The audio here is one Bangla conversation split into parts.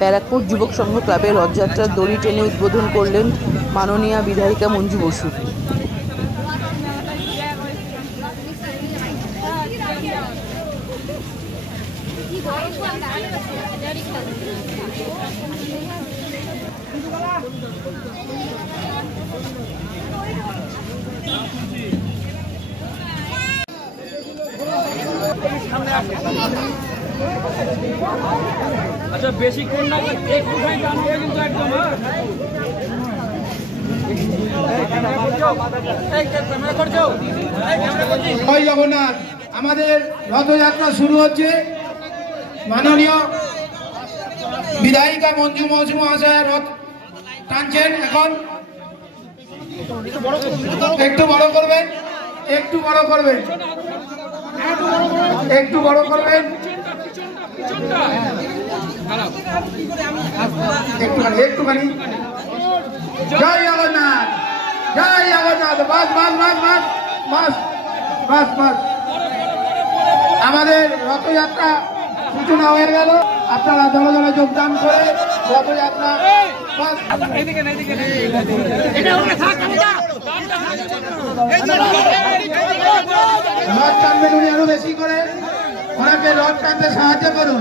ব্যারাকপুর যুবক সংঘ ক্লাবের রথযাত্রার দড়ি টেনে উদ্বোধন করলেন মাননীয়া বিধায়িকা মঞ্জু বসু। আচ্ছা বেশিক্ষণ না, একটুখানি টানবে কিন্তু একদম। জয় জগন্নাথ। আমাদের রথযাত্রা শুরু হচ্ছে। মাননীয় বিধায়িকা মঞ্জু মৌসুমী মহাশয় রথ টানছেন। এখন একটু বড় করবেন, একটু বড় করবেন, একটু বড় করবেন, একটুখানি একটুখানি। জয় জগন্নাথ, জয় জগন্নাথ। বাস বাস বাস বাস বাস বাস বাস। আমাদের রথযাত্রা সূচনা হয়ে গেল। আপনারা দলে দলে যোগদান করে রথযাত্রা রথ টানবেন উনি আরো বেশি করে। ওনাকে রথ টানতে সাহায্য করুন।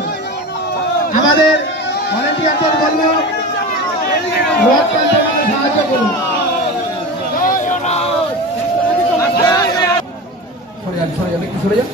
আমাদের ভলেন্টিয়ারদের বলবো রথ টানতে সাহায্য করুন। সরে যান, সরে যান, একটু সরে যান।